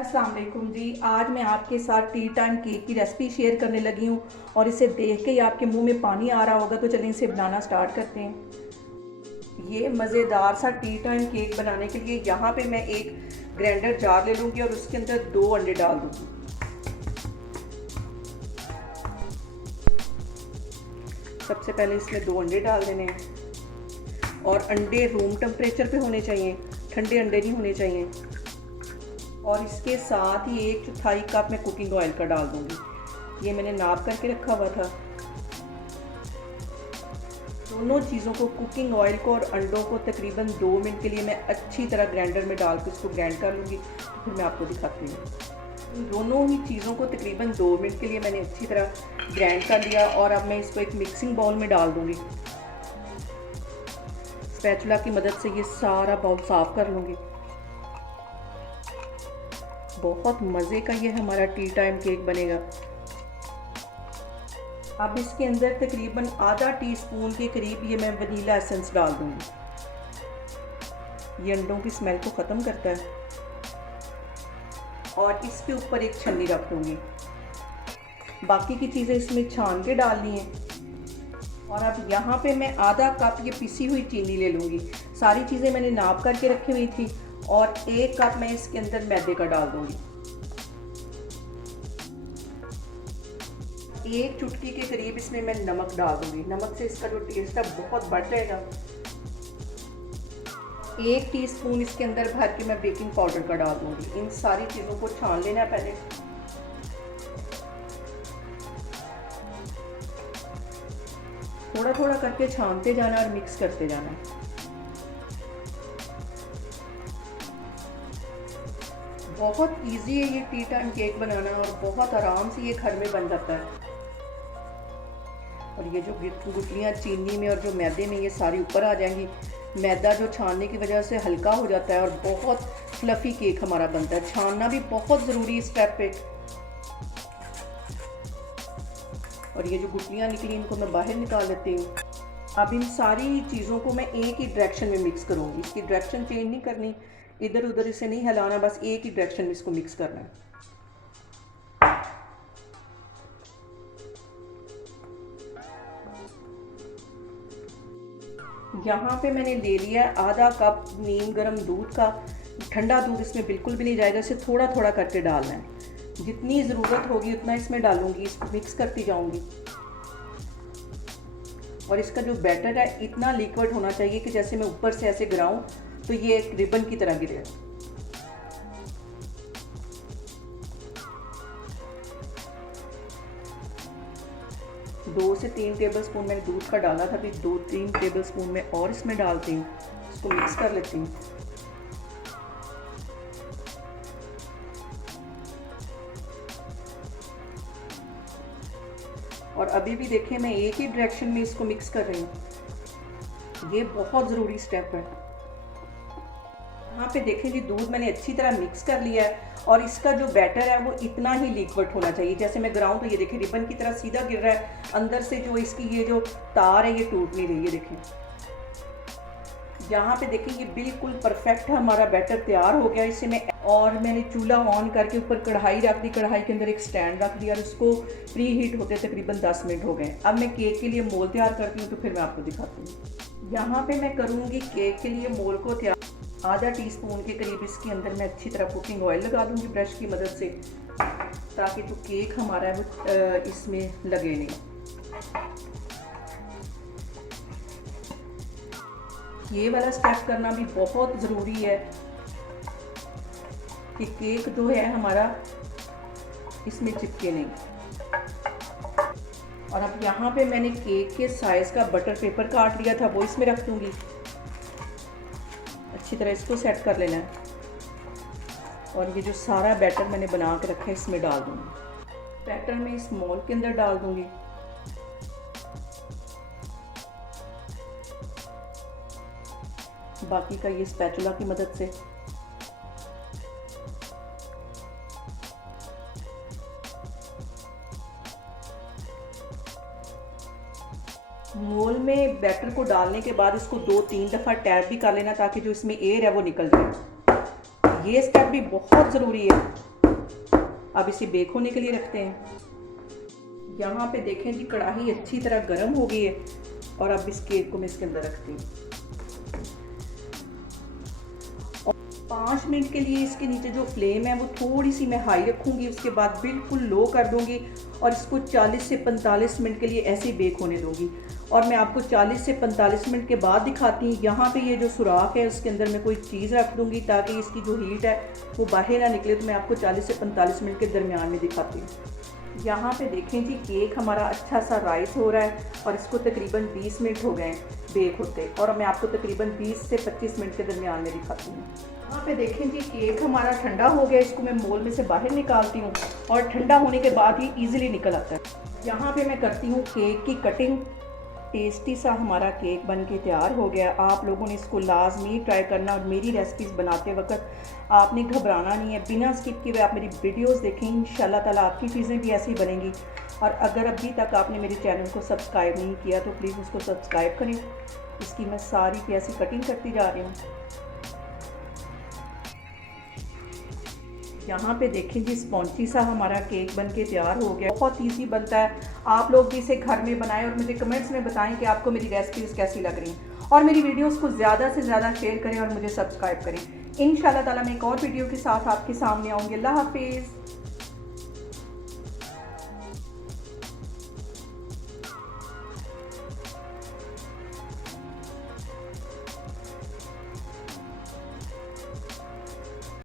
अस्सलाम वालेकुम जी। आज मैं आपके साथ टी टाइम केक की रेसिपी शेयर करने लगी हूँ और इसे देख के ही आपके मुंह में पानी आ रहा होगा, तो चलिए इसे बनाना स्टार्ट करते हैं। ये मज़ेदार सा टी टाइम केक बनाने के लिए यहाँ पे मैं एक ग्राइंडर जार ले लूँगी और उसके अंदर 2 अंडे डाल दूँगी। सबसे पहले इसमें 2 अंडे डाल देने हैं और अंडे रूम टेम्परेचर पे होने चाहिए, ठंडे अंडे नहीं होने चाहिए। और इसके साथ ही 1/4 कप मैं कुकिंग ऑयल का डाल दूंगी। ये मैंने नाप करके रखा हुआ था। दोनों चीज़ों को, कुकिंग ऑयल को और अंडों को, तकरीबन 2 मिनट के लिए मैं अच्छी तरह ग्राइंडर में डाल के इसको ग्राइंड कर लूँगी। तो फिर मैं आपको दिखाती हूँ। दोनों ही चीज़ों को तकरीबन 2 मिनट के लिए मैंने अच्छी तरह ग्राइंड कर लिया और अब मैं इसको एक मिक्सिंग बाउल में डाल दूँगी। स्पैचुला की मदद से ये सारा बाउल साफ़ कर लूँगी। बहुत मज़े का ये हमारा टी टाइम केक बनेगा। अब इसके अंदर तकरीबन आधा टीस्पून के करीब ये मैं वनीला एसेंस डाल दूँगी। ये अंडों की स्मेल को ख़त्म करता है। और इसके ऊपर एक छन्नी रख दूँगी। बाकी की चीज़ें इसमें छान के डालनी है। और अब यहाँ पे मैं आधा कप ये पिसी हुई चीनी ले लूँगी। सारी चीज़ें मैंने नाप करके रखी हुई थी और 1 कप मैं इसके अंदर मैदे का डाल दूँगी। 1 चुटकी के करीब इसमें मैं नमक डाल दूँगी। नमक से इसका जो टेस्ट है बहुत बढ़ जाएगा। 1 टीस्पून इसके अंदर भर के मैं बेकिंग पाउडर का डाल दूँगी। इन सारी चीज़ों को छान लेना है पहले। थोड़ा थोड़ा करके छानते जाना और मिक्स करते जाना। बहुत इजी है ये टी टाइम केक बनाना और बहुत आराम से ये घर में बन जाता है। और ये जो गुठलियाँ चीनी में और जो मैदे में ये सारी ऊपर आ जाएंगी। मैदा जो छानने की वजह से हल्का हो जाता है और बहुत फ्लफ़ी केक हमारा बनता है। छानना भी बहुत ज़रूरी स्टेप है। और ये जो गुठलियाँ निकली इनको मैं बाहर निकाल लेती हूँ। अब इन सारी चीज़ों को मैं एक ही डायरेक्शन में मिक्स करूँगी। इसकी डायरेक्शन चेंज नहीं करनी, इधर उधर इसे नहीं हिलाना, बस एक ही डायरेक्शन में इसको मिक्स करना है। यहाँ पे मैंने ले लिया आधा कप नीम गर्म दूध का। ठंडा दूध इसमें बिल्कुल भी नहीं जाएगा, इसे थोड़ा थोड़ा करके डालना है। जितनी ज़रूरत होगी उतना इसमें डालूंगी। इसको मिक्स करती जाऊंगी। और इसका जो बैटर है इतना लिक्विड होना चाहिए कि जैसे मैं ऊपर से ऐसे गिराऊं तो ये एक रिबन की तरह गिरे। 2 से 3 टेबल स्पून मैंने दूध का डाला था, फिर 2-3 टेबल स्पून मैं और इसमें डालती हूँ। इसको मिक्स कर लेती हूँ। और अभी भी देखिए मैं एक ही डायरेक्शन में इसको मिक्स कर रही हूँ। ये बहुत ज़रूरी स्टेप है। यहाँ पे देखें जी, दूध मैंने अच्छी तरह मिक्स कर लिया है और इसका जो बैटर है वो इतना ही लिक्विड होना चाहिए। जैसे मैं गिराऊं तो ये देखिए रिबन की तरह सीधा गिर रहा है। अंदर से जो इसकी ये जो तार है ये टूट नहीं रही है। देखिए यहाँ पे देखिए ये बिल्कुल परफेक्ट हमारा बैटर तैयार हो गया। इसे मैं और मैंने चूल्हा ऑन करके ऊपर कढ़ाई रख दी। कढ़ाई के अंदर एक स्टैंड रख दिया और उसको प्री हीट होते तकरीबन 10 मिनट हो गए। अब मैं केक के लिए मोल तैयार करती हूँ, तो फिर मैं आपको दिखाती हूँ। यहाँ पे मैं करूँगी केक के लिए मोल को तैयार। आधा टीस्पून के करीब इसके अंदर मैं अच्छी तरह कुकिंग ऑयल लगा दूँगी ब्रश की मदद से, ताकि जो केक हमारा है वो इसमें लगे नहीं। ये वाला स्टेप करना भी बहुत ज़रूरी है कि केक जो है हमारा इसमें चिपके नहीं। और अब यहाँ पे मैंने केक के साइज़ का बटर पेपर काट लिया था, वो इसमें रख दूँगी। अच्छी तरह इसको सेट कर लेना है। और ये जो सारा बैटर मैंने बना के रखा है इसमें डाल दूँगी। बैटर में इस मोल के अंदर डाल दूँगी। बाकी का ये स्पैचुला की मदद से मोल में बैटर को डालने के बाद इसको 2-3 दफ़ा टैप भी कर लेना, ताकि जो इसमें एयर है वो निकल जाए। ये स्टेप भी बहुत ज़रूरी है। अब इसे बेक होने के लिए रखते हैं। यहाँ पे देखें जी कढ़ाई अच्छी तरह गर्म हो गई है और अब इस केक को मैं इसके अंदर रखती हूँ। 5 मिनट के लिए इसके नीचे जो फ्लेम है वो थोड़ी सी मैं हाई रखूँगी, उसके बाद बिल्कुल लो कर दूँगी और इसको 40 से 45 मिनट के लिए ऐसे ही बेक होने दूँगी। और मैं आपको 40 से 45 मिनट के बाद दिखाती हूँ। यहाँ पे ये जो सुराख है उसके अंदर मैं कोई चीज़ रख दूँगी ताकि इसकी जो हीट है वो बाहर ना निकले, तो मैं आपको 40 से 45 मिनट के दरमियान में दिखाती हूँ। यहाँ पे देखें जी केक हमारा अच्छा सा राइस हो रहा है और इसको तकरीबन 20 मिनट हो गए हैं बेक होते, और मैं आपको तकरीबन 20 से 25 मिनट के दरमियान में दिखाती हूँ। यहाँ पे देखें जी केक हमारा ठंडा हो गया, इसको मैं मोल में से बाहर निकालती हूँ और ठंडा होने के बाद ही ईजिली निकल आता है। यहाँ पे मैं करती हूँ केक की कटिंग। टेस्टी सा हमारा केक बन के तैयार हो गया। आप लोगों ने इसको लाजमी ट्राई करना और मेरी रेसिपीज़ बनाते वक्त आपने घबराना नहीं है, बिना स्किप किए हुए आप मेरी वीडियोस देखें। इंशाल्लाह ताला आपकी चीज़ें भी ऐसी बनेंगी। और अगर अभी तक आपने मेरे चैनल को सब्सक्राइब नहीं किया तो प्लीज़ उसको सब्सक्राइब करें। इसकी मैं सारी की ऐसी कटिंग करती जा रही हूँ। यहाँ पे देखें जी स्पॉन्जी सा हमारा केक बन के तैयार हो गया। बहुत इजी बनता है, आप लोग भी इसे घर में बनाएं और मुझे कमेंट्स में बताएं कि आपको मेरी रेसिपीज़ कैसी लग रही हैं। और मेरी वीडियोस को ज़्यादा से ज़्यादा शेयर करें और मुझे सब्सक्राइब करें। इंशाल्लाह ताला मैं एक और वीडियो के साथ आपके सामने आऊँगी। अल्लाह हाफिज़।